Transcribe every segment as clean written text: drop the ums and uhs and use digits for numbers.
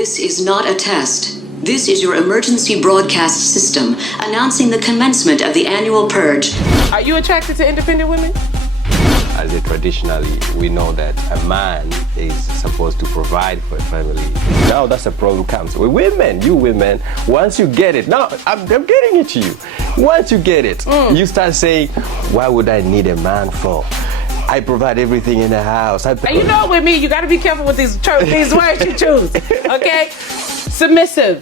This is not a test. This is your emergency broadcast system announcing the commencement of the annual purge. Are you attracted to independent women? As a traditionally, we know that a man is supposed to provide for a family. Now that's a problem comes with women. You women, once you get it, now I'm getting it to you. Once you get it, you start saying, why would I need a man for? I provide everything in the house. And you know, with me, you got to be careful with these words you choose. Okay, submissive.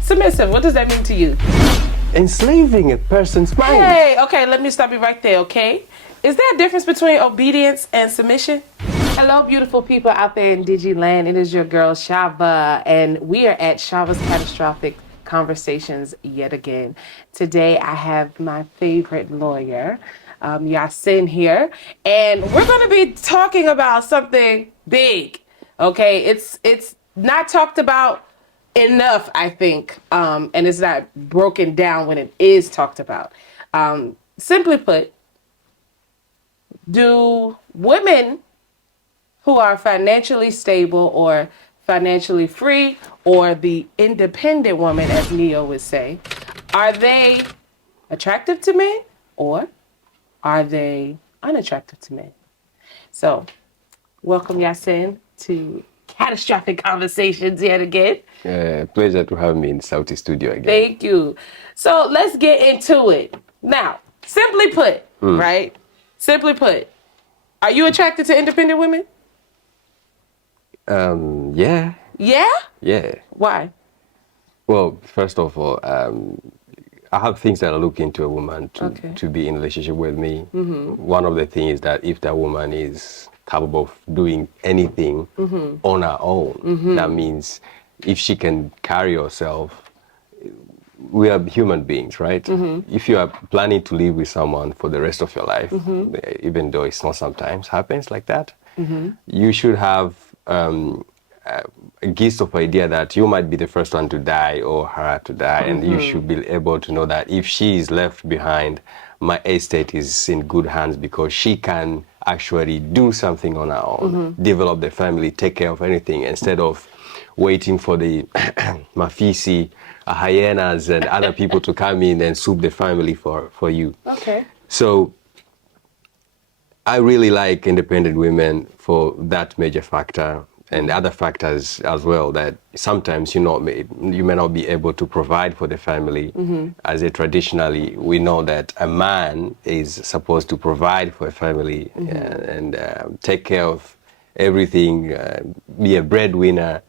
Submissive. What does that mean to you? Enslaving a person's mind. Hey, okay, let me stop you right there. Okay, is there a difference between obedience and submission? Hello, beautiful people out there in Digiland. It is your girl Chava, and we are at Chava's Catastrophic Conversations yet again. Today, I have my favorite lawyer, Yasin here, and we're going to be talking about something big. Okay, it's not talked about enough, I think, and it's not broken down when it is talked about. Simply put, do women who are financially stable or financially free, or the independent woman, as Neo would say, are they attractive to men or are they unattractive to men? So, welcome Yasin to Catastrophic Conversations yet again. Pleasure to have me in Saudi studio again. Thank you. So let's get into it. Now, simply put, right? Simply put, are you attracted to independent women? Yeah. Yeah? Yeah. Why? Well, first of all, I have things that I look into a woman to be in relationship with me. One of the things is that if that woman is capable of doing anything on her own, that means if she can carry herself, we are human beings, right? If you are planning to live with someone for the rest of your life, even though it's not sometimes happens like that, you should have a gist of idea that you might be the first one to die or her to die, and you should be able to know that if she is left behind, my estate is in good hands because she can actually do something on her own, develop the family, take care of anything, instead of waiting for the mafisi, hyenas and other people to come in and soup the family for you. Okay. So I really like independent women for that major factor, and other factors as well, that sometimes you may not be able to provide for the family. As a traditionally, we know that a man is supposed to provide for a family and take care of everything, be a breadwinner,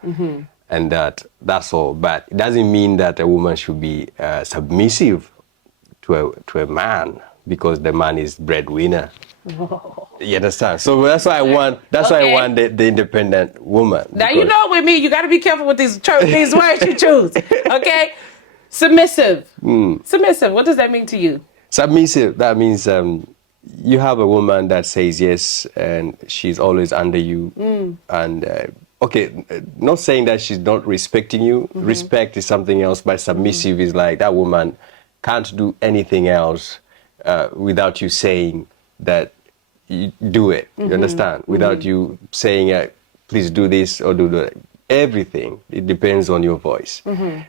and that's all. But it doesn't mean that a woman should be submissive to a man because the man is breadwinner. Whoa. You understand? So that's why I want. That's why I want the independent woman. Now you know, with me, you got to be careful with these words you choose. Okay, submissive. Submissive. What does that mean to you? Submissive. That means you have a woman that says yes, and she's always under you. And okay, not saying that she's not respecting you. Respect is something else, but submissive is like that woman can't do anything else without you saying that you do it. You understand? Without you saying, please do this or do that. Everything, it depends on your voice.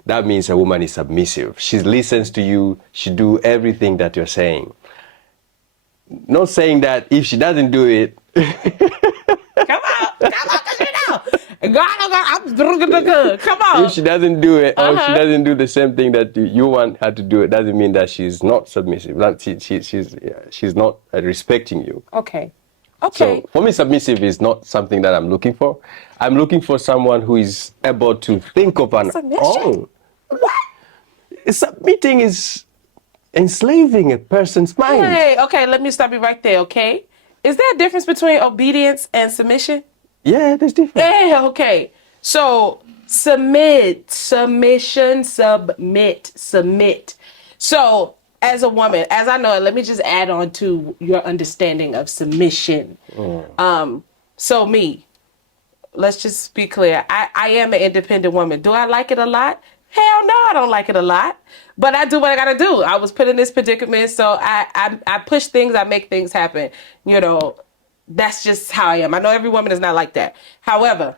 That means a woman is submissive. She listens to you. She do everything that you're saying. Not saying that if she doesn't do it. Come on, come on. If she doesn't do it, or she doesn't do the same thing that you want her to do, it doesn't mean that she's not submissive. That she's not respecting you. Okay. So for me, submissive is not something that I'm looking for. I'm looking for someone who is able to think of an own. What? Submitting is enslaving a person's mind. Hey, okay, let me stop you right there, okay? Is there a difference between obedience and submission? Yeah, there's difference. Yeah, okay. So, submit. So, as a woman, as I know it, let me just add on to your understanding of submission. So me, let's just be clear. I am an independent woman. Do I like it a lot? Hell no, I don't like it a lot. But I do what I gotta do. I was put in this predicament, so I push things, I make things happen. You know, that's just how I am. I know every woman is not like that. However,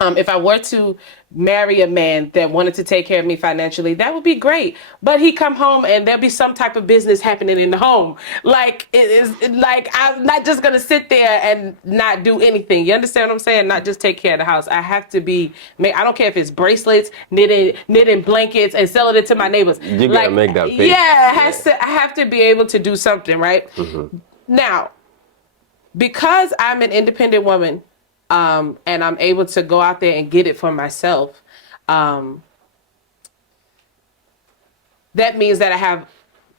If I were to marry a man that wanted to take care of me financially, that would be great. But he come home and there'll be some type of business happening in the home. Like I'm not just gonna sit there and not do anything. You understand what I'm saying? Not just take care of the house. I have to be. I don't care if it's bracelets, knitting blankets, and selling it to my neighbors. You gotta make that pay. Yeah, I have to be able to do something, right? Now, because I'm an independent woman. And I'm able to go out there and get it for myself. That means that I have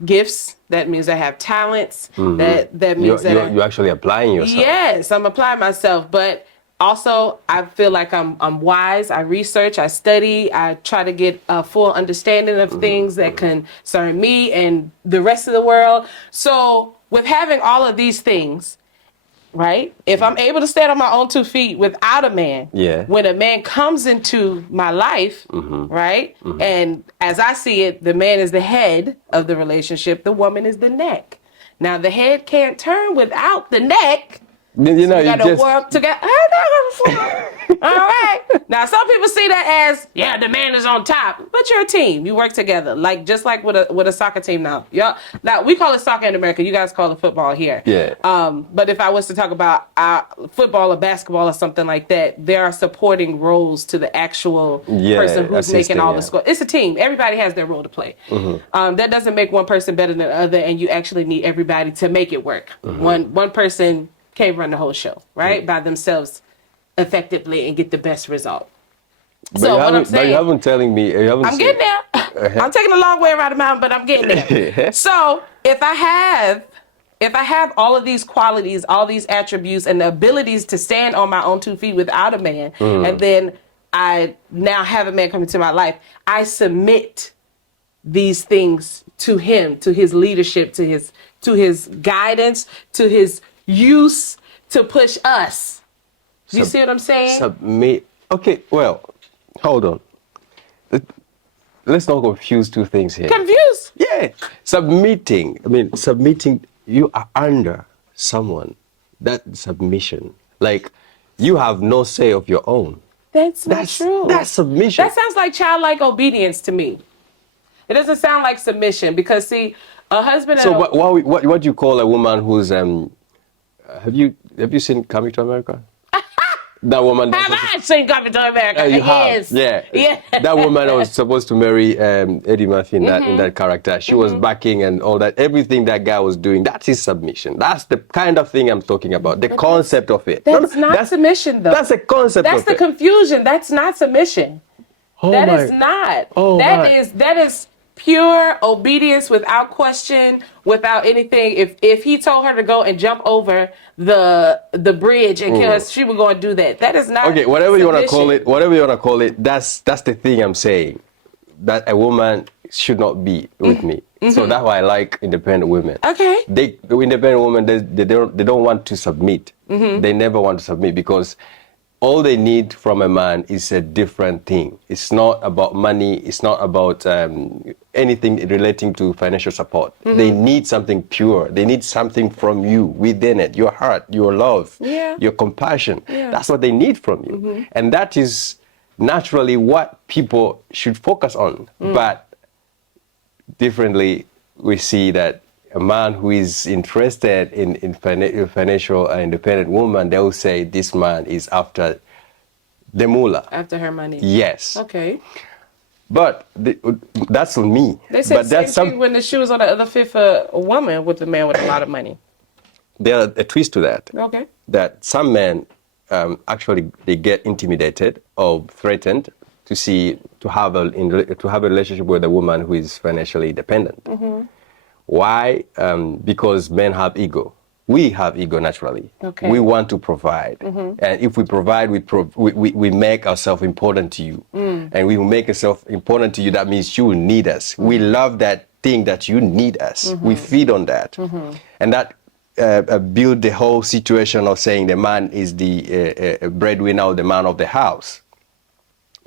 gifts. That means I have talents. That means you're actually applying yourself. Yes, I'm applying myself. But also, I feel like I'm wise. I research. I study. I try to get a full understanding of things that concern me and the rest of the world. So, with having all of these things. Right? If I'm able to stand on my own 2 feet without a man, when a man comes into my life, right? And as I see it, the man is the head of the relationship, the woman is the neck. Now, the head can't turn without the neck. You know, so you gotta work together. All right. Now, some people see that as, the man is on top, but you're a team. You work together, just like with a soccer team now. Now we call it soccer in America. You guys call it football here. Yeah. But if I was to talk about football or basketball or something like that, there are supporting roles to the actual person who's making all the score. It's a team. Everybody has their role to play. That doesn't make one person better than the other, and you actually need everybody to make it work. One person can't run the whole show, right? By themselves effectively and get the best result. But you haven't telling me. I'm getting there. I'm taking a long way around the mountain, but I'm getting there. So if I have all of these qualities, all these attributes, and the abilities to stand on my own 2 feet without a man, and then I now have a man come into my life, I submit these things to him, to his leadership, to his guidance, to his use to push us. Do you see what I'm saying? Submit. Okay, well, hold on. Let's not confuse two things here. Confused? Yeah. Submitting, you are under someone. That submission. Like, you have no say of your own. That's not true. That's submission. That sounds like childlike obedience to me. It doesn't sound like submission because, see, a husband. So what do you call a woman who's have you seen Coming to America? That woman. Have I seen Coming to America? You yes. Have. Yeah. That woman was supposed to marry Eddie Murphy in that character. She was backing and all that. Everything that guy was doing, that's his submission. That's the kind of thing I'm talking about. The concept of it. That's not submission, though. That's a concept. That's the confusion. That's not submission. That is not. That is pure obedience without question, without anything. If he told her to go and jump over the bridge and kill her, she would go and do that. That is not. Okay, whatever you want to call it, that's the thing I'm saying. That a woman should not be with me. So that's why I like independent women. Okay. The independent women, they don't want to submit. They never want to submit because all they need from a man is a different thing. It's not about money. It's not about anything relating to financial support. They need something pure. They need something from you within it. Your heart, your love, your compassion. That's what they need from you. And that is naturally what people should focus on. But differently, we see that a man who is interested in financial independent woman, they will say this man is after the mullah. After her money. Yes. Okay. But that's on me. They say the same thing when the shoe was on the other foot for a woman with a man with a lot of money. There's a twist to that. Okay. That some men actually they get intimidated or threatened to have a relationship with a woman who is financially dependent. Why? Because men have ego. We have ego naturally. Okay. We want to provide. And if we provide, we make ourselves important to you. And we will make ourselves important to you. That means you will need us. We love that thing that you need us. We feed on that. And that build the whole situation of saying the man is the breadwinner or the man of the house.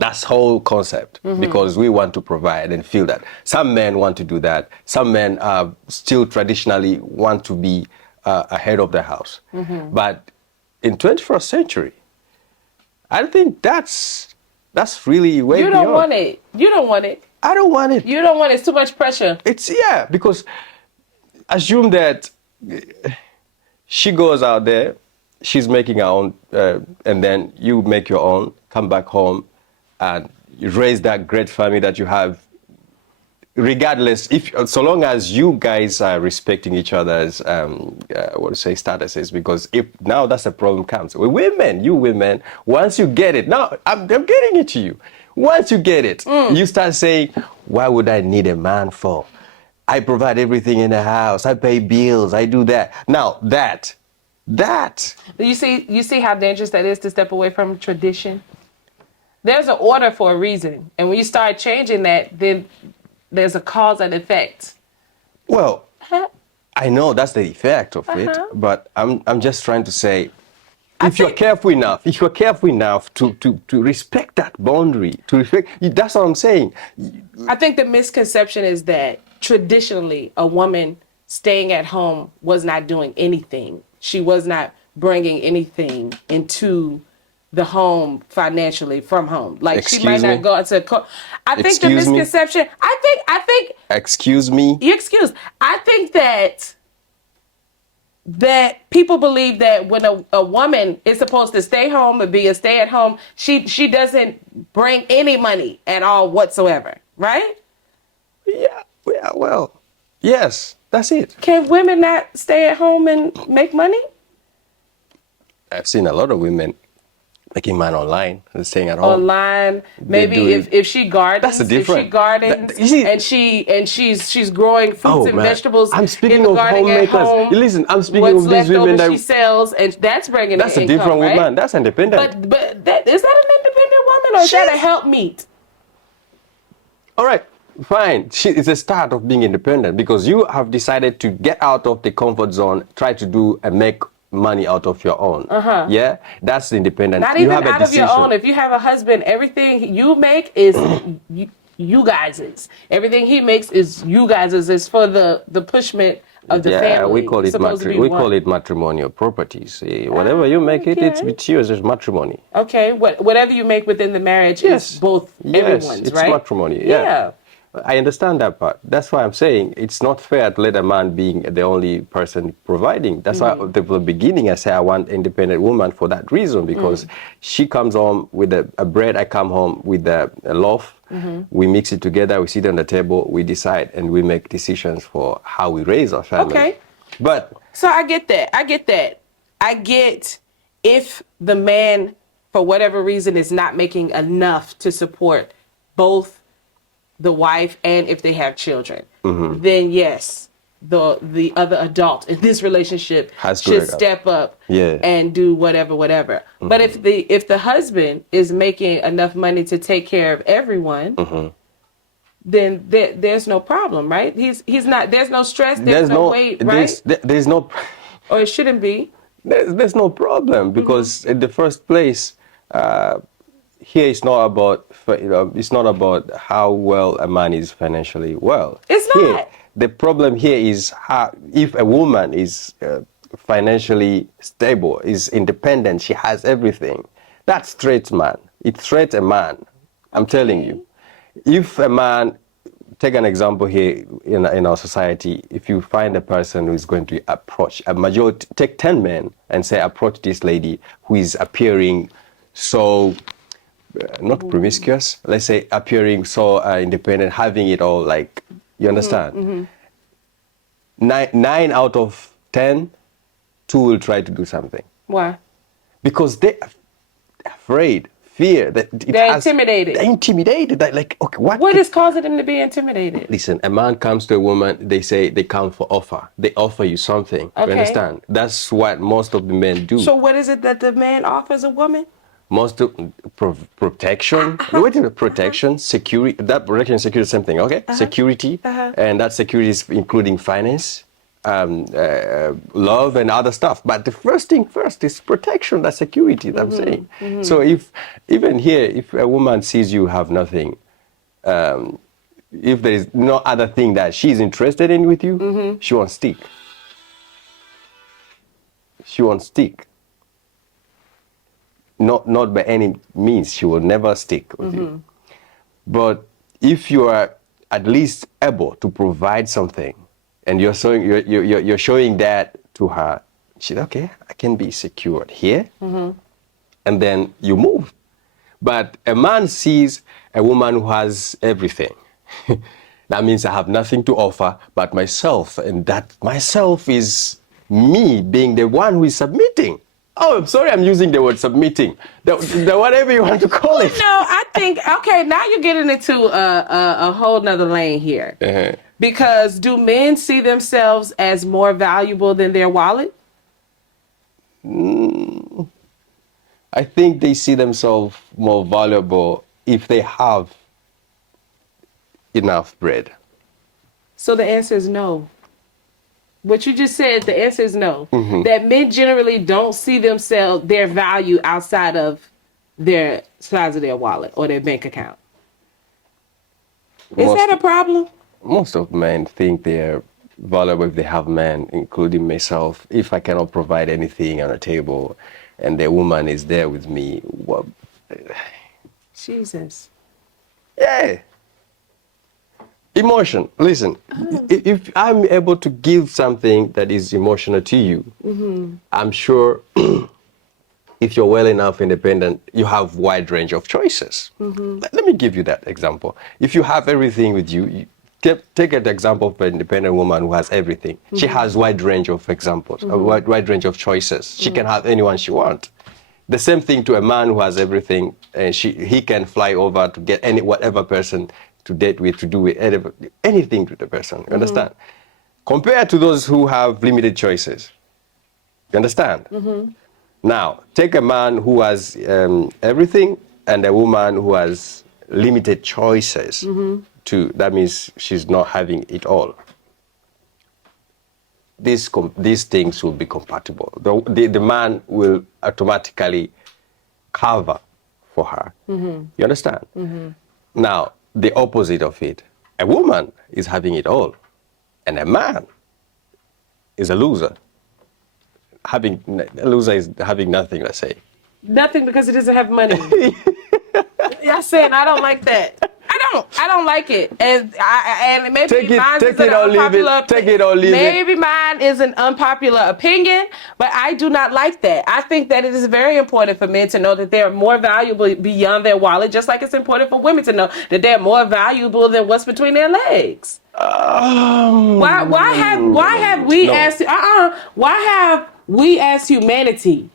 That's whole concept because we want to provide and feel that. Some men want to do that. Some men still traditionally want to be ahead of the house. But in 21st century, I think that's really way You don't beyond. want it. You don't want it. I don't want it. You don't want it. It's too much pressure. It's, yeah, because assume that she goes out there, she's making her own, and then you make your own, come back home, and you raise that great family that you have. Regardless, so long as you guys are respecting each other's statuses, because if now that's a problem comes. You women, once you get it, now I'm getting it to you. Once you get it, you start saying, "Why would I need a man for? I provide everything in the house. I pay bills. I do that." Now that. You see how dangerous that is to step away from tradition. There's an order for a reason, and when you start changing that, then there's a cause and effect. Well, I know that's the effect of it, but I'm just trying to say, if you're careful enough to respect that boundary, that's what I'm saying. I think the misconception is that traditionally a woman staying at home was not doing anything. She was not bringing anything into the home financially from home. Like she might not go into. I think the misconception. I think. Excuse me. You excuse. I think that people believe that when a woman is supposed to stay home and be a stay-at-home, she doesn't bring any money at all whatsoever, right? Yeah. Well, yes, that's it. Can women not stay at home and make money? I've seen a lot of women making money online and staying at home. Online, maybe if she gardens, that's a different. If she gardens, she's growing fruits and vegetables. I'm speaking in the of garden at home. Listen, I'm speaking what's of these women that she sells, and that's bringing. That's an a income, different right? woman. That's independent. But is that an independent woman or is that a helpmeet? All right. Fine. It's a start of being independent because you have decided to get out of the comfort zone, try to do and make money out of your own. Yeah, that's independent. Not even out of your own. If you have a husband, everything you make is you guys's. Everything he makes is you guys's. It's for the pushment of the family. Yeah, we call it matrimonial properties. Whatever you make it's yours. It's matrimony. Okay, whatever you make within the marriage is both everyone's, it's right? Matrimony. Yeah. I understand that part. That's why I'm saying it's not fair to let a man being the only person providing. That's why at the beginning I say I want independent woman for that reason, because she comes home with a bread, I come home with a loaf. We mix it together, we sit on the table, we decide, and we make decisions for how we raise our family. Okay. But so I get that. I get if the man, for whatever reason, is not making enough to support both the wife and if they have children, then yes, the other adult in this relationship should step up and do whatever. But if the husband is making enough money to take care of everyone, then there's no problem, right? He's not. There's no stress. There's no weight, right? There's no. Or it shouldn't be. There's no problem because in the first place. Here it's not about how well a man is financially well. It's not. The problem here is how, if a woman is financially stable, is independent, she has everything. That threats man. It threats a man. I'm telling you. If a man, take an example here in our society, if you find a person who is going to approach, a majority, take 10 men and say approach this lady who is appearing so... not promiscuous, let's say appearing so independent, having it all, like, you understand? 9 out of 10, 2 will try to do something. Why? Because they're afraid, fear. They're intimidated. They're intimidated. They're like, okay, what is causing them to be intimidated? Listen, a man comes to a woman, they say they come for offer. They offer you something. Okay. You understand? That's what most of the men do. So what is it that the man offers a woman? Most protection, protection, security. That protection and security is the same thing, okay? Security, and that security is including finance, love, and other stuff. But the first thing first is protection, that security that I'm saying. So if a woman sees you have nothing, if there is no other thing that she's interested in with you, she won't stick. She won't stick. not by any means, she will never stick with you. But if you are at least able to provide something, and you're showing that to her, she's okay, I can be secured here, and then you move. But a man sees a woman who has everything. That means I have nothing to offer but myself, and that myself is me being the one who is submitting. Oh, I'm sorry, I'm using the word submitting. The whatever you want to call it. No, I think, okay, now you're getting into a whole nother lane here. Because do men see themselves as more valuable than their wallet? I think they see themselves more valuable if they have enough bread. So the answer is no. What you just said, the answer is no. That men generally don't see themselves, their value outside of their size of their wallet or their bank account. Is that a problem? Most of men think they're valuable if they have men, including myself. If I cannot provide anything on a table and the woman is there with me, well, Jesus. yeah. Emotion. Listen, if I'm able to give something that is emotional to you, I'm sure if you're well enough independent, you have wide range of choices. Let me give you that example. If you have everything with you, take an example of an independent woman who has everything. She has wide range of examples, a wide range of choices. She can have anyone she wants. The same thing to a man who has everything, and he can fly over to get whatever person to date with, to do with anything to the person. You understand? Compared to those who have limited choices. You understand? Now, take a man who has everything and a woman who has limited choices. That means she's not having it all. These things will be compatible. The man will automatically cover for her. You understand? Now, the opposite of it, a woman is having it all, and a man is a loser. A loser is having nothing, let's say. Nothing because he doesn't have money. Yasin, I don't like that. I don't like it. And maybe mine is an unpopular opinion. Maybe mine is an unpopular opinion, but I do not like that. I think that it is very important for men to know that they are more valuable beyond their wallet, just like it's important for women to know that they're more valuable than what's between their legs. Why have we as humanity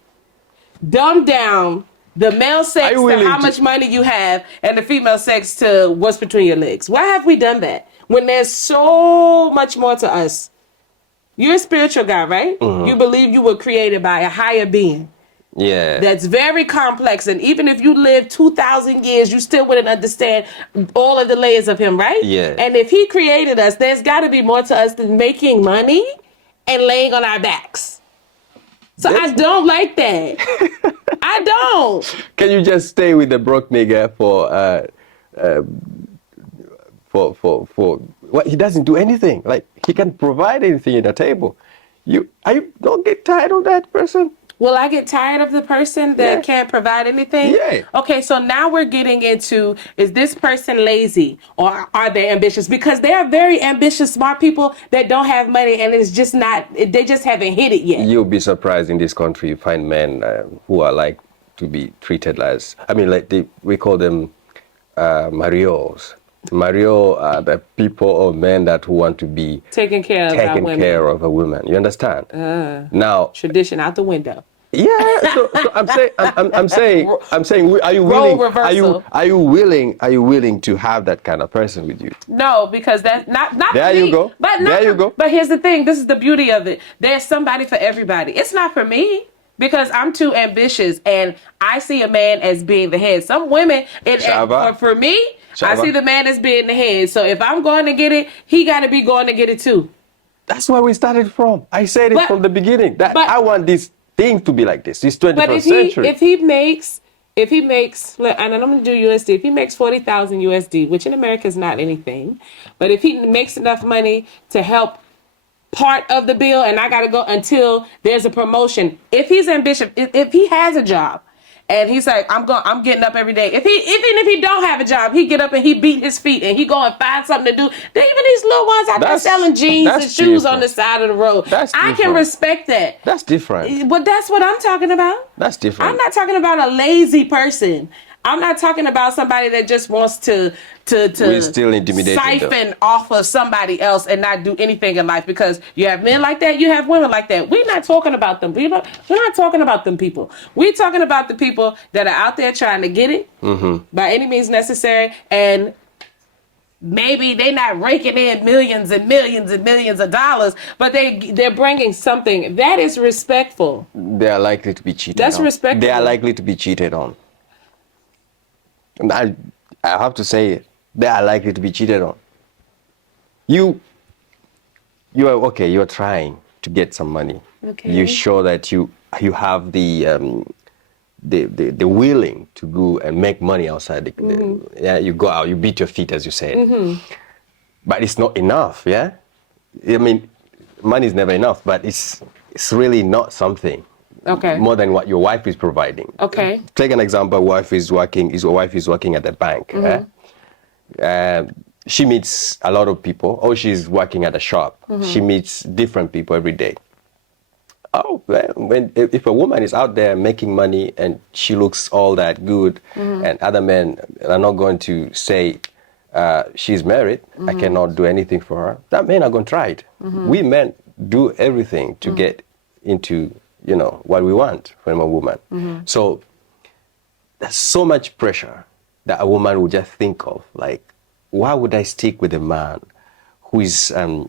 dumbed down the male sex to how much money you have and the female sex to what's between your legs? Why have we done that when there's so much more to us? You're a spiritual guy, right? You believe you were created by a higher being. Yeah. That's very complex, and even if you live 2,000 years, you still wouldn't understand all of the layers of him, right? Yeah. And if he created us, there's got to be more to us than making money and laying on our backs. So I don't like that. I don't. Can you just stay with the broke nigga for what? He doesn't do anything. Like, he can provide anything in the table. You don't get tired of that person? Will I get tired of the person that can't provide anything? Yeah. Okay, so now we're getting into, is this person lazy or are they ambitious? Because there are very ambitious, smart people that don't have money, and it's just not, they just haven't hit it yet. You'll be surprised in this country you find men who are like to be treated as, we call them Marios. Mario are the people or men that who want to be taken care of a woman. You understand? Now, tradition out the window. Yeah, so I'm saying, are you willing to have that kind of person with you? No, because that's not there me. You go. But there you go. But here's the thing. This is the beauty of it. There's somebody for everybody. It's not for me. Because I'm too ambitious and I see a man as being the head. Some women, for me, Chava. I see the man as being the head. So if I'm going to get it, he got to be going to get it too. That's where we started from. I said it from the beginning. That I want this thing to be like this. This 21st century. If he makes, and I'm going to do USD, if he makes 40,000 USD, which in America is not anything, but if he makes enough money to help part of the bill, and I got to go until there's a promotion. If he's ambitious, if he has a job and he's like, I'm getting up every day. Even if he don't have a job, he get up and he beat his feet and he go and find something to do. They even these little ones out there selling jeans and shoes on the side of the road. I can respect that. That's different. But that's what I'm talking about. That's different. I'm not talking about a lazy person. I'm not talking about somebody that just wants to siphon off of somebody else and not do anything in life, because you have men like that, you have women like that. We're not talking about them. We're not talking about them people. We're talking about the people that are out there trying to get it by any means necessary, and maybe they're not raking in millions and millions and millions of dollars, but they're bringing something that is respectful. They are likely to be cheated on. That's respectful. They are likely to be cheated on. And I have to say it. They are likely to be cheated on. You are okay. You are trying to get some money. Okay. You're sure that you have the willing to go and make money outside. Yeah, you go out. You beat your feet, as you said. But it's not enough. Yeah, I mean, money is never enough. But it's really not something. Okay. More than what your wife is providing. Okay. Take an example. Your wife is working at the bank. She meets a lot of people, or she's working at a shop. She meets different people every day. Oh, if a woman is out there making money and she looks all that good, and other men are not going to say she's married, I cannot do anything for her, that men are going to try it. We men do everything to get into what we want from a woman. So there's so much pressure that a woman will just think of, like, why would I stick with a man who's not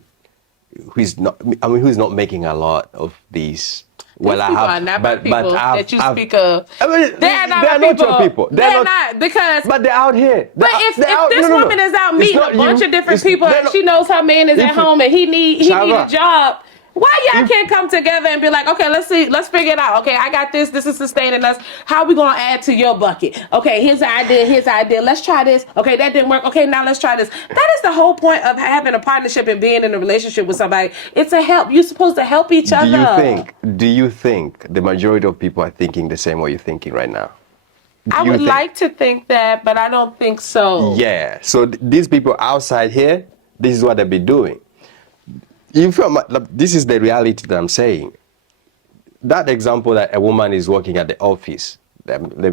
making a lot of these? Well, I have, not but people that you speak of. I mean, they're not your people. They're not because. But they're out here. But if this woman is out meeting a bunch of different people, and she knows her man is at home and he need a job. Why y'all can't come together and be like, okay, let's figure it out. Okay, I got this. This is sustaining us. How are we going to add to your bucket? Okay, here's the idea. Let's try this. Okay, that didn't work. Okay, now let's try this. That is the whole point of having a partnership and being in a relationship with somebody. It's a help. You're supposed to help each other. Do you think the majority of people are thinking the same way you're thinking right now? I would like to think that, but I don't think so. Yeah. So these people outside here, this is what they'll be doing. This is the reality that I'm saying. That example that a woman is working at the office,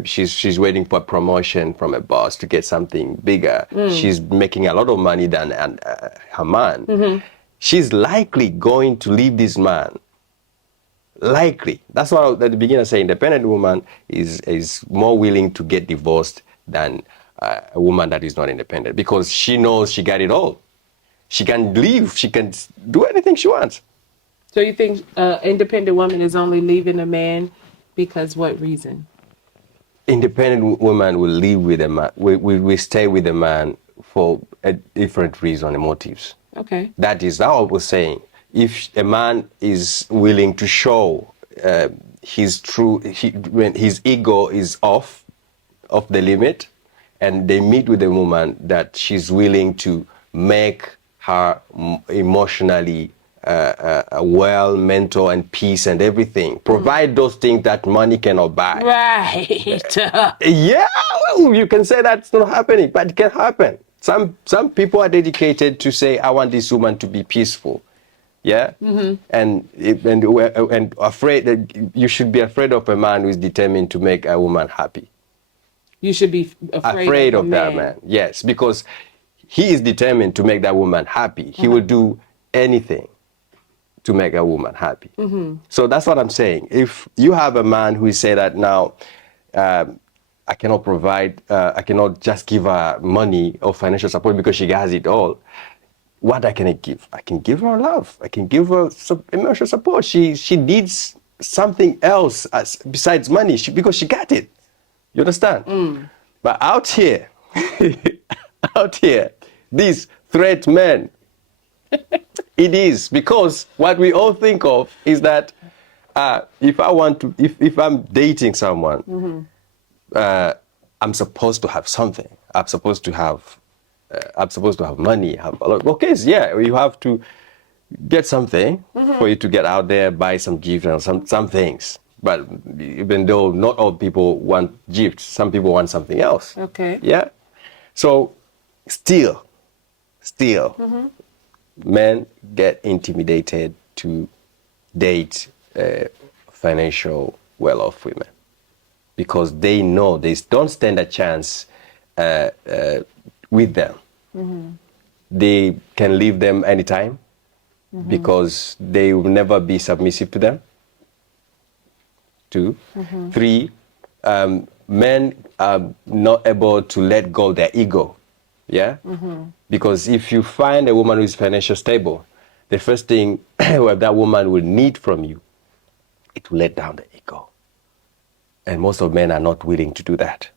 she's waiting for a promotion from a boss to get something bigger. She's making a lot of money than her man. She's likely going to leave this man. Likely. That's what at the beginning I say. Independent woman is more willing to get divorced than a woman that is not independent, because she knows she got it all. She can leave. She can do anything she wants. So you think independent woman is only leaving a man because what reason? Independent woman will leave with a man. We stay with a man for a different reason and motives. Okay. That is what I was saying. If a man is willing to show when his ego is off the limit, and they meet with a woman that she's willing to make her emotionally well, mental, and peace and everything. Provide those things that money cannot buy. Right. Yeah, well, you can say that's not happening, but it can happen. Some people are dedicated to say, I want this woman to be peaceful. Yeah? And afraid that you should be afraid of a man who is determined to make a woman happy. You should be afraid of that man. Yes, because he is determined to make that woman happy. He will do anything to make a woman happy. So that's what I'm saying. If you have a man who say that now, I cannot provide, I cannot just give her money or financial support because she has it all. What can I give? I can give her love. I can give her some emotional support. She needs something else besides money because she got it. You understand? But out here, these threat men, it is because what we all think of is that if I'm dating someone, I'm supposed to have something. I'm supposed to have money. Have a lot. Okay, yeah, you have to get something for you to get out there, buy some gifts and some things. But even though not all people want gifts, some people want something else. Okay. Yeah. So still, men get intimidated to date financial well-off women because they know they don't stand a chance with them. They can leave them anytime because they will never be submissive to them. 2. 3, men are not able to let go of their ego. Yeah? Because if you find a woman who is financially stable, the first thing that woman will need from you, it will let down the ego. And most of men are not willing to do that.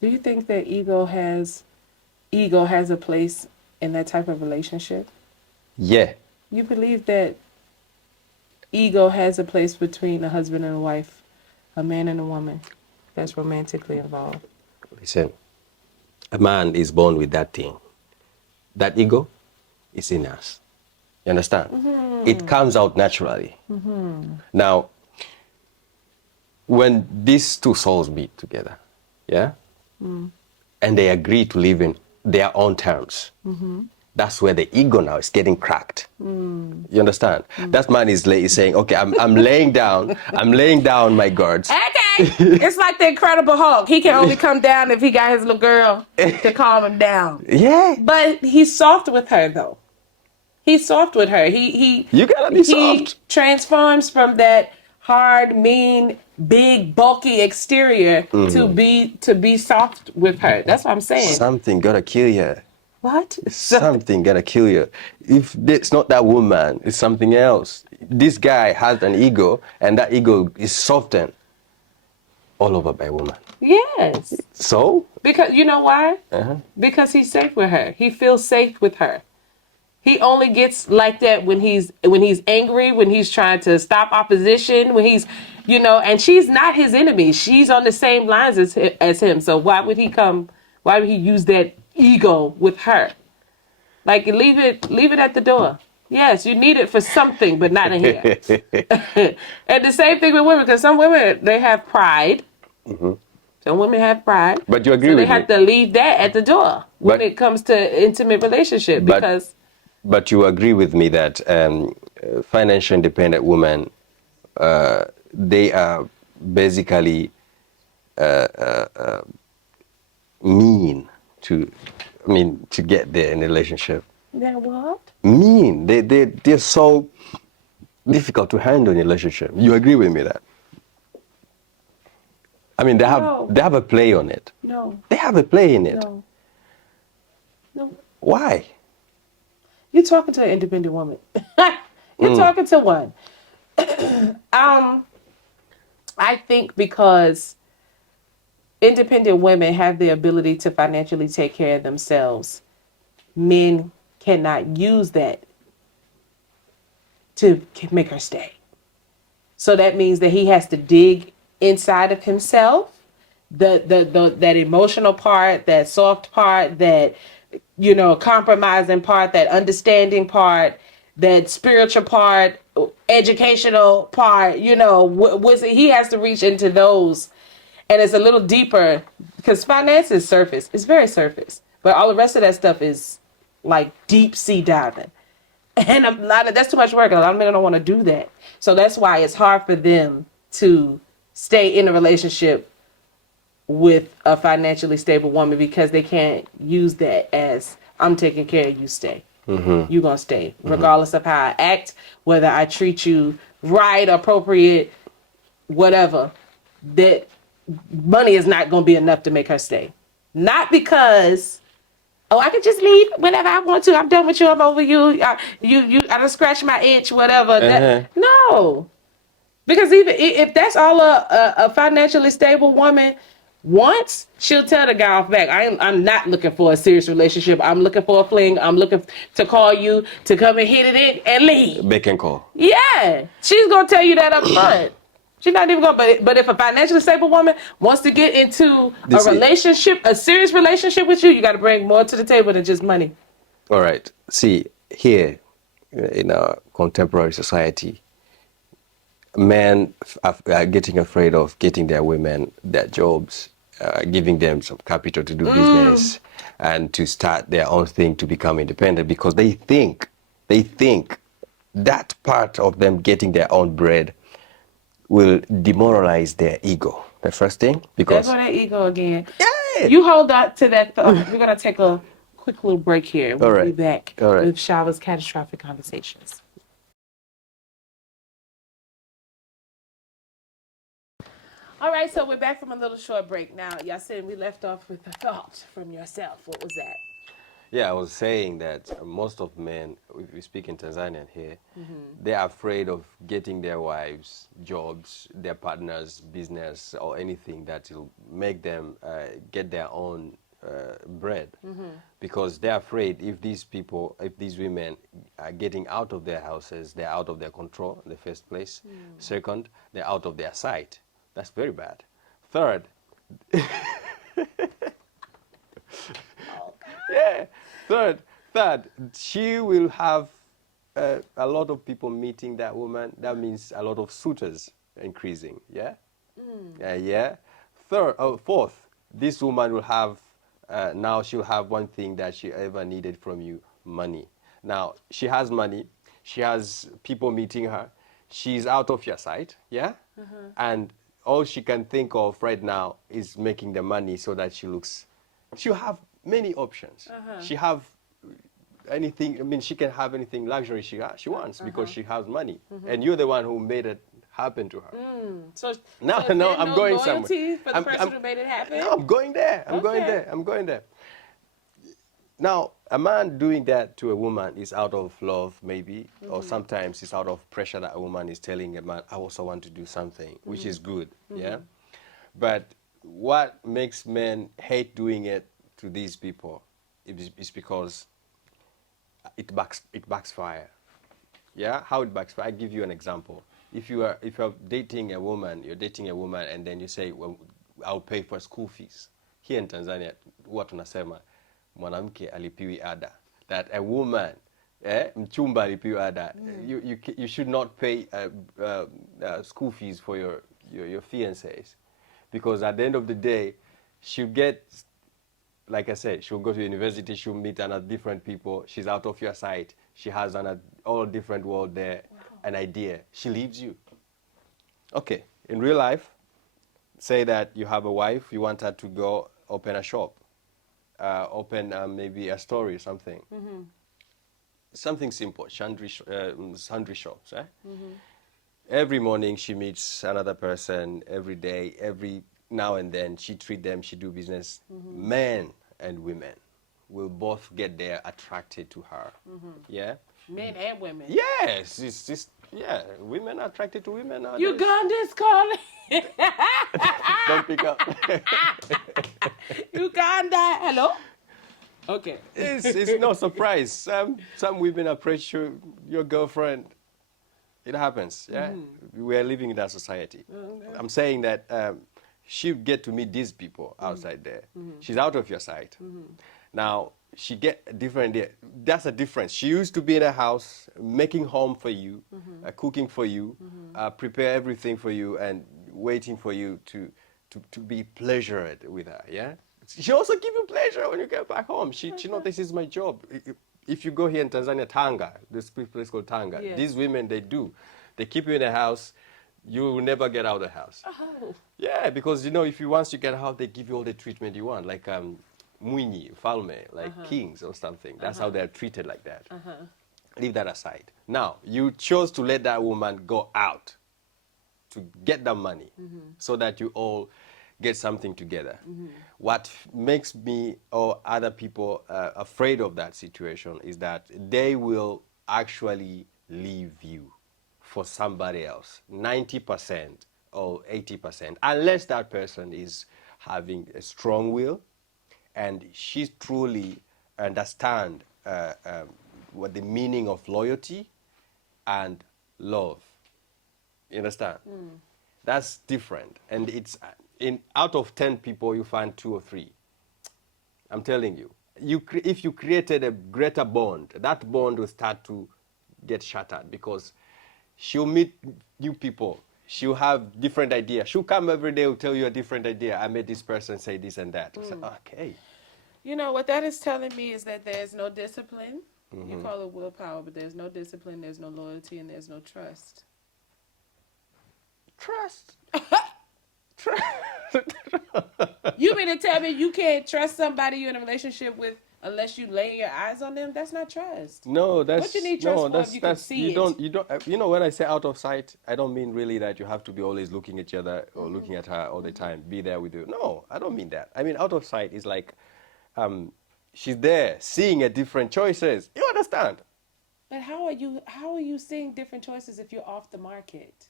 Do you think that ego has a place in that type of relationship? Yeah. You believe that ego has a place between a husband and a wife, a man and a woman that's romantically involved? Listen, a man is born with that thing. That ego is in us. You understand? It comes out naturally. Now, when these two souls meet together, yeah, and they agree to live in their own terms, that's where the ego now is getting cracked. You understand? That man is saying, okay, I'm laying down my guards. Okay. It's like the Incredible Hulk. He can only come down if he got his little girl to calm him down. Yeah. But he's soft with her, though. He's soft with her. He You gotta be soft. Transforms from that hard, mean, big, bulky exterior to be soft with her. That's what I'm saying. Something gotta kill you. What? Something gotta kill you. If it's not that woman, it's something else. This guy has an ego, and that ego is softened all over by a woman. Yes. So? Because you know why? Because he's safe with her. He feels safe with her. He only gets like that when he's angry, when he's trying to stop opposition, when he's, and she's not his enemy. She's on the same lines as him. So why would he use that ego with her? Like, leave it at the door. Yes, you need it for something, but not in here. And the same thing with women, because some women, they have pride. Some women have pride. But you agree so with they have to leave that at the door when it comes to intimate relationship, because... But you agree with me that financial independent women, they are basically mean to get there in a relationship. They're what? Mean. They're so difficult to handle in a relationship. You agree with me that? I mean, they have a play on it. No. They have a play in it. No. Why? You're talking to an independent woman. You're talking to one. I think because independent women have the ability to financially take care of themselves, men cannot use that to make her stay. So that means that he has to dig inside of himself, that emotional part, that soft part, that compromising part, that understanding part, that spiritual part, educational part, he has to reach into those. And it's a little deeper because finance is surface. It's very surface. But all the rest of that stuff is like deep sea diving. And that's too much work. A lot of men don't want to do that. So that's why it's hard for them to stay in a relationship with a financially stable woman, because they can't use that as, I'm taking care of you, stay. You're going to stay. Regardless of how I act, whether I treat you right, appropriate, whatever, that money is not going to be enough to make her stay. Not because, I can just leave whenever I want to. I'm done with you. I'm over you. I done scratched my itch, whatever. No. Because even if that's all a financially stable woman wants, she'll tell the guy off back, I'm not looking for a serious relationship. I'm looking for a fling. I'm looking to call you to come and hit it in and leave. Bacon call. Yeah. She's going to tell you that up front. She's not even going to, but if a financially stable woman wants to get into a serious relationship with you, you got to bring more to the table than just money. All right. See, here in our contemporary society, men are getting afraid of getting their women their jobs, giving them some capital to do business and to start their own thing to become independent because they think that part of them getting their own bread will demoralize their ego. The first thing, because there go that ego again. yeah. You hold on to that thought. We're gonna take a quick little break here. We'll be back with Chava's Catastrophic Conversations. All right, so we're back from a little short break. Now, Yasin, we left off with a thought from yourself. What was that? Yeah, I was saying that most of men, we speak in Tanzanian here, they're afraid of getting their wives jobs, their partners business, or anything that will make them get their own bread. Because they're afraid if these women are getting out of their houses, they're out of their control in the first place. Second, they're out of their sight. That's very bad. Third, yeah. Third, she will have a lot of people meeting that woman. That means a lot of suitors increasing. Yeah. Yeah. Fourth, this woman will have now she'll have one thing that she ever needed from you: money. Now she has money. She has people meeting her. She's out of your sight. Yeah. And all she can think of right now is making the money so that she'll have many options. She have anything, I mean, she can have anything luxury she wants because she has money. And you're the one who made it happen to her. So I'm going somewhere. For the person who made it happen? No, I'm going there. I'm going there. Now, a man doing that to a woman is out of love, maybe, or sometimes it's out of pressure that a woman is telling a man, I also want to do something, which is good, yeah? But what makes men hate doing it to these people is because it backfire. Yeah, how it backfire? I give you an example. If you're dating a woman, and then you say, well, I'll pay for school fees. Here in Tanzania, what tunasema, mwanamke alipiwi ada. That a woman, mchumba alipiwi ada. You should not pay school fees for your fiancés, because at the end of the day, she'll get, like I said, she'll go to university, she'll meet another different people, she's out of your sight, she has an all different world there, an idea, she leaves you. Okay, in real life, say that you have a wife, you want her to go open a shop, open maybe a store or something. Something simple, sundry shops. Every morning she meets another person, every day, every now and then she treat them, she do business. Men and women will both get there attracted to her. Yeah? Men and women. Yes, it's just, women are attracted to women nowadays. Uganda's calling. Don't pick up. Uganda, hello? Okay. It's no surprise. Some women approach your girlfriend. It happens, yeah? We are living in that society. I'm saying that she'll get to meet these people outside there. She's out of your sight. Now, she get different, that's a difference. She used to be in a house, making home for you, cooking for you, prepare everything for you, and waiting for you to be pleasured with her, yeah? She also give you pleasure when you get back home. She knows this is my job. If you go here in Tanzania, Tanga, this place called Tanga, these women, they keep you in a house, you will never get out of the house. Oh. Yeah, because, if once you get out, they give you all the treatment you want, like Mwinyi, Falme, like kings or something. That's how they're treated, like that. Leave that aside. Now, you chose to let that woman go out to get the money so that you all get something together. What makes me or other people afraid of that situation is that they will actually leave you for somebody else, 90% or 80%, unless that person is having a strong will and she truly understand what the meaning of loyalty and love. You understand? That's different. And it's out of 10 people, you find 2 or 3. I'm telling you. If you created a greater bond, that bond will start to get shattered because She'll meet new people. She'll have different ideas. She'll come every day and tell you a different idea. I made this person say this and that. I said, okay. You know, what that is telling me is that there's no discipline. You call it willpower, but there's no discipline, there's no loyalty, and there's no trust. Trust. You mean to tell me you can't trust somebody you're in a relationship with unless you lay your eyes on them? That's not trust. No, that's What you need trust no, for that's if you can that's see you it? don't. You know, when I say out of sight, I don't mean really that you have to be always looking at each other or looking at her all the time. Be there with you. No, I don't mean that. I mean out of sight is like, she's there seeing a different choices. You understand? But how are you seeing different choices if you're off the market?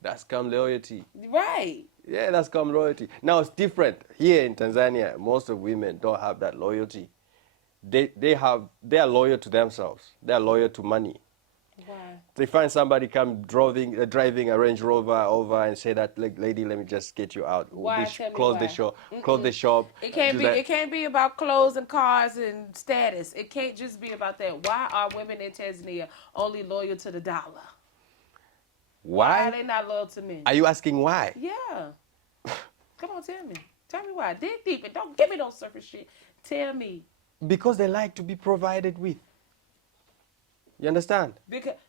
That's come loyalty. Right. Yeah, that's come loyalty. Now it's different here in Tanzania. Most of women don't have that loyalty. They are loyal to themselves. They are loyal to money. Why? They find somebody come driving a Range Rover over and say that, like, lady, let me just get you out. Why? Tell me Close why. the shop. Close the shop. It can't be about clothes and cars and status. It can't just be about that. Why are women in Tanzania only loyal to the dollar? Why are Why? they not loyal to men? Are you asking why? Yeah. Come on, tell me. Tell me why. Dig deep and don't give me no surface shit. Tell me. Because they like to be provided with. You understand?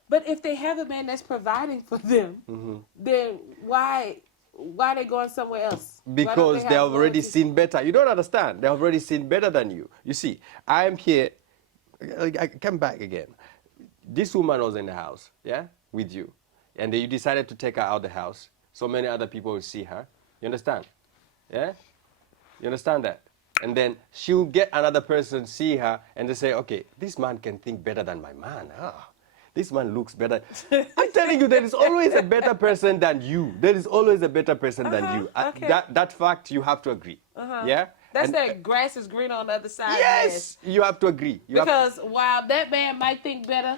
But if they have a man that's providing for them, then why they going somewhere else? Because they have already seen better. You don't understand. They have already seen better than you. You see, I am here. I come back again. This woman was in the house, yeah, with you. And then you decided to take her out of the house. So many other people will see her. You understand? Yeah? You understand that? And then she'll get another person, see her, and they say, okay, this man can think better than my man. This man looks better. I'm telling you, there is always a better person than you. There is always a better person than you. Okay. That fact, you have to agree. Yeah? That's that grass is green on the other side. Yes! You have to agree. Because while that man might think better,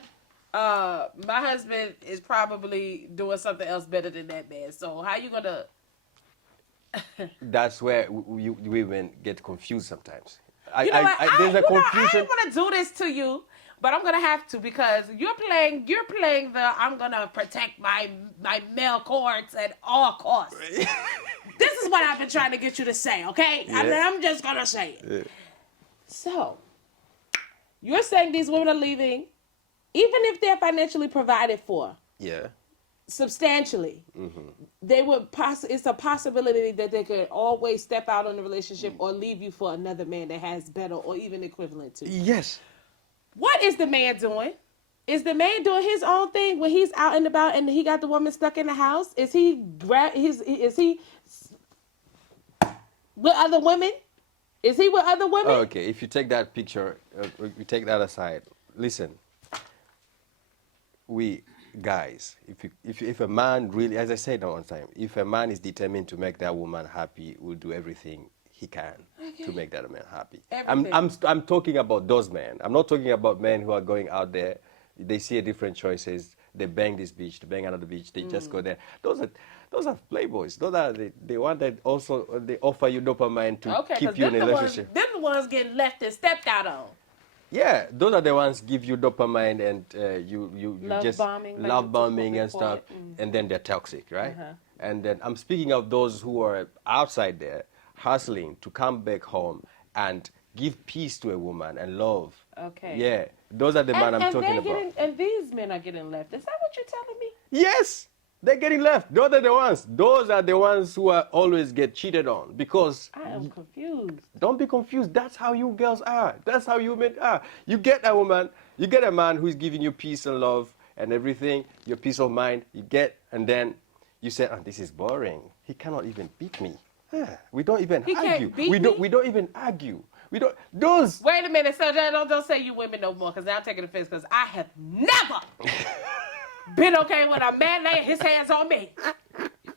my husband is probably doing something else better than that man. So how you gonna... That's where women get confused sometimes. There's a confusion. I don't want to do this to you, but I'm gonna have to because you're playing the I'm gonna protect my male courts at all costs. This is what I've been trying to get you to say, okay? Yeah. I'm just gonna say it. Yeah. So you're saying these women are leaving, even if they're financially provided for. Yeah. Substantially, they would it's a possibility that they could always step out on the relationship or leave you for another man that has better or even equivalent to you. Yes. What is the man doing? Is the man doing his own thing when he's out and about and he got the woman stuck in the house? Is he with other women? Is he with other women? Okay, if you take that picture, you take that aside. Listen, we guys, if a man really, as I said one time, if a man is determined to make that woman happy, will do everything he can to make that man happy. I'm talking about those men. I'm not talking about men who are going out there. They see a different choices. They bang this beach, they bang another beach. They just go there. Those are playboys. Those are the one that also they offer you dopamine to keep you in a relationship. They're the ones getting left and stepped out on. Yeah, those are the ones give you dopamine and you just love bombing and stuff, and then they're toxic, right? And then I'm speaking of those who are outside there hustling to come back home and give peace to a woman and love. Okay. Yeah, those are the men I'm talking about. And these men are getting left. Is that what you're telling me? Yes. They're getting left. Those are the ones. Those are the ones who are always get cheated on because... I am confused. Don't be confused. That's how you girls are. That's how you men are. You get a woman, you get a man who's giving you peace and love and everything, your peace of mind, and then you say, this is boring. He cannot even beat me. We don't even argue. We don't even argue. We don't... Those... Wait a minute, so don't say you women no more because now I'm taking offense because I have never... been okay when a man laying his hands on me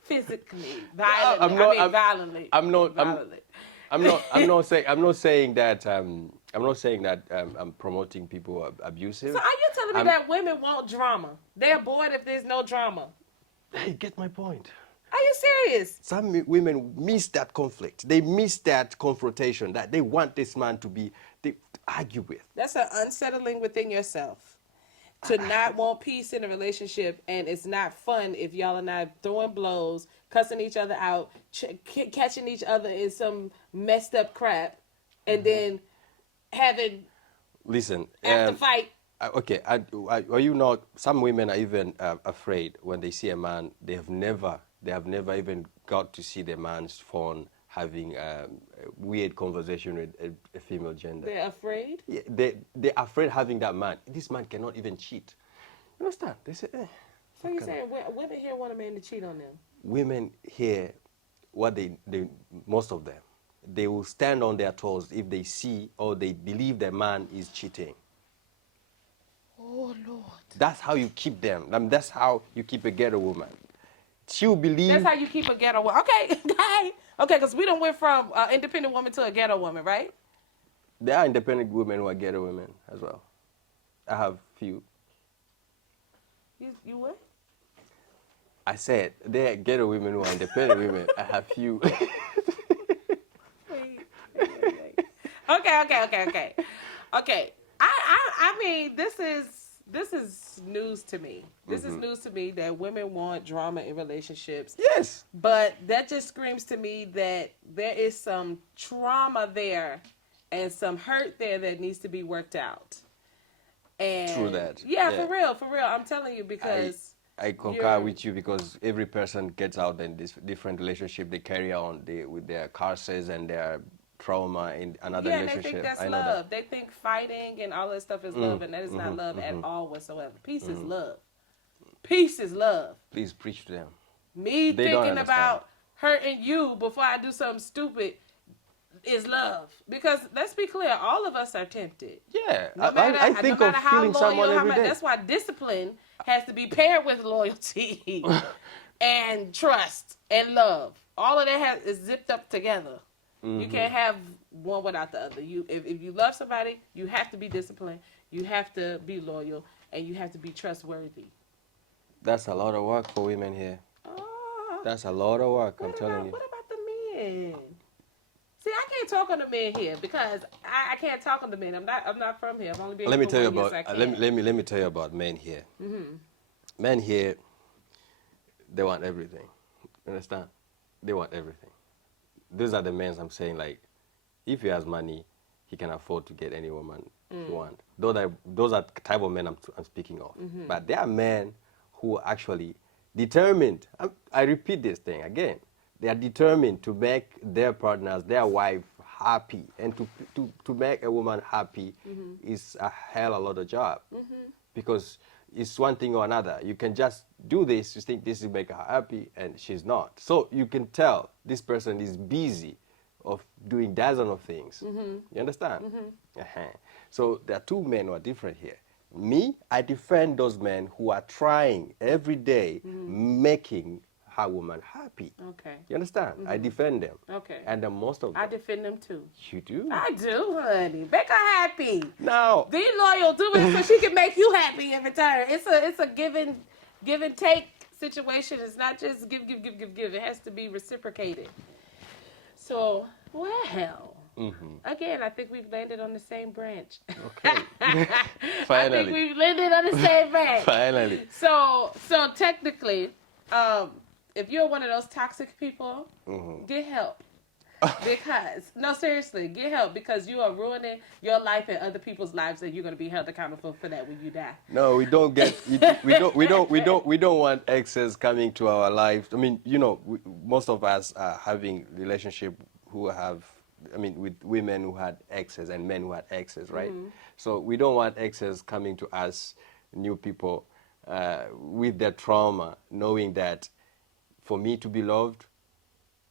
physically, violently. I'm not saying that I'm promoting people abusive. So are you telling me that women want drama? They're bored if there's no drama. Hey, get my point. Are you serious? Some women miss that conflict. They miss that confrontation that they want this man to argue with. That's an unsettling within yourself. to not want peace in a relationship, and it's not fun if y'all are not throwing blows, cussing each other out, catching each other in some messed up crap, and then having Listen, after fight. Okay, are you not? Some women are even afraid when they see a man. They have never even got to see their man's phone having a weird conversation with a female gender. They're afraid. Yeah, they're afraid having that man. This man cannot even cheat. You understand? They say, So you're saying women here want a man to cheat on them? women here, what they most of them, they will stand on their toes if they see or they believe their man is cheating. Oh Lord. That's how you keep them. I mean, that's how you keep a ghetto woman. She'll believe. That's how you keep a ghetto woman. Okay, okay, because we done went from independent woman to a ghetto woman, right? There are independent women who are ghetto women as well. I have few. You what? I said there are ghetto women who are independent women. I have few. Wait. Okay. I mean, this is news to me. This is news to me that women want drama in relationships. Yes. But that just screams to me that there is some trauma there and some hurt there that needs to be worked out. And True that. Yeah, for real. I'm telling you, because I concur with you, because every person gets out in this different relationship. They carry on with their curses and their trauma in another relationship. Yeah, and they think that's I know love. that. They think fighting and all that stuff is love, and that is not love at all whatsoever. Peace is love. Peace is love. Please preach to them. Me They don't thinking understand. about hurting you before I do something stupid is love. Because let's be clear, all of us are tempted. Yeah, No matter, I think no of matter how killing loyal, someone how every much, day. that's why discipline has to be paired with loyalty and trust and love. All of that is zipped up together. You can't have one without the other. If you love somebody, you have to be disciplined, you have to be loyal, and you have to be trustworthy. That's a lot of work for women here. Oh, That's a lot of work, I'm telling you. What about the men? See, I can't talk on the men here because I can't talk on the men. I'm not from here. I've only been Let me here tell you for 1 about year, so I can't. let me tell you about men here. Men here, they want everything. Understand? They want everything. Those are the men I'm saying, like, if he has money, he can afford to get any woman he wants. Those are the type of men I'm speaking of. But there are men who are actually determined. I repeat this thing again. They are determined to make their partners, their wife, happy. And to make a woman happy is a hell of a lot of job. Because it's one thing or another. You can just do this, you think this will make her happy, and she's not. So you can tell this person is busy of doing dozens of things. You understand? So there are two men who are different here. Me, I defend those men who are trying every day making her woman happy. Okay. You understand? I defend them. Okay. And the most of them. I defend them too. You do? I do, honey. Make her happy. Now. Be loyal. Do it so she can make you happy in return. It's a give and take situation. It's not just give. It has to be reciprocated. So, well. Again, I think we've landed on the same branch. Okay. Finally. I think we've landed on the same branch. Finally. So technically, if you're one of those toxic people, get help. Because, no, seriously, get help, because you are ruining your life and other people's lives, and you're going to be held accountable for that when you die. No, we don't get. We don't want exes coming to our life. I mean, most of us are having relationship who have. I mean, with women who had exes and men who had exes, right? So we don't want exes coming to us, new people, with their trauma, knowing that for me to be loved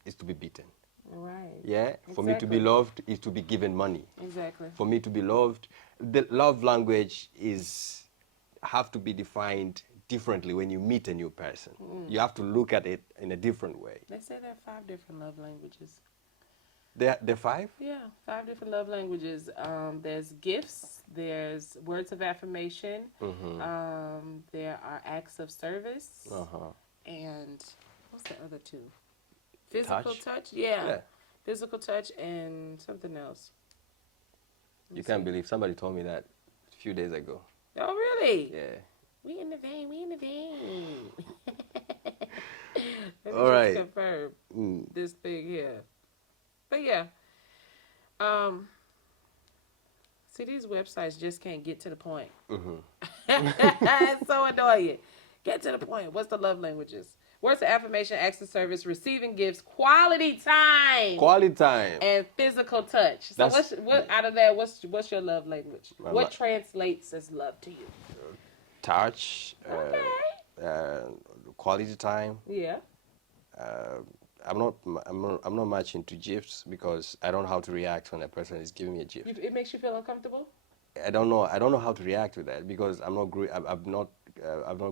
is to be beaten. Right. Yeah? Exactly. For me to be loved is to be given money. Exactly. For me to be loved, the love language have to be defined differently when you meet a new person. You have to look at it in a different way. They say there are 5 different love languages. There are 5? Yeah, 5 different love languages. There's gifts, there's words of affirmation, there are acts of service, and what's the other 2? Physical touch? Yeah. Physical touch and something else. You can't believe somebody told me that a few days ago. Oh, Really? Yeah. We in the vein. We in the vein. Let me All just right. confirm this thing here. But yeah. See, these websites just can't get to the point. It's so annoying. Get to the point. What's the love languages? Words of affirmation, acts of service, receiving gifts, quality time, Quality time. and physical touch. So what out of that? What's your love language? What translates as love to you? Touch. Okay. Quality time. Yeah. I'm not much into gifts because I don't know how to react when a person is giving me a gift. It makes you feel uncomfortable? I don't know how to react to that because I've not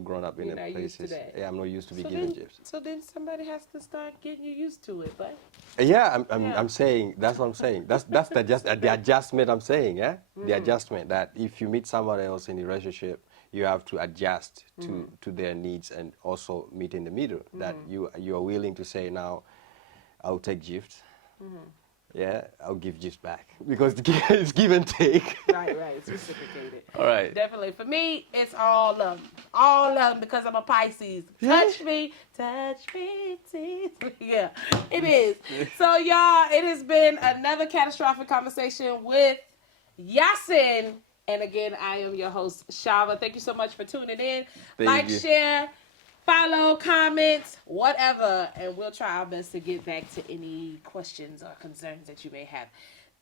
grown up in a places. Yeah, I'm not used to be given gifts. So then somebody has to start getting you used to it, but Yeah, I'm saying that's what I'm saying. That's the adjustment I'm saying. Yeah, the adjustment that if you meet someone else in the relationship, you have to adjust to their needs and also meet in the middle. That you are willing to say now, I'll take gifts. Yeah, I'll give gifts back because it's give and take. Right, it's reciprocated. All right. Definitely. For me, it's all love because I'm a Pisces. Touch me, tease me. Yeah, it is. So y'all, it has been another catastrophic conversation with Yasin. And again, I am your host, Chava. Thank you so much for tuning in. Thank you. Share, follow, comment, whatever. And we'll try our best to get back to any questions or concerns that you may have.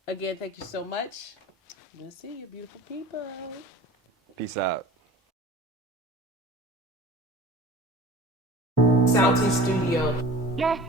Again, thank you so much. We'll see you, beautiful people. Peace out. Salty Studio. Yeah.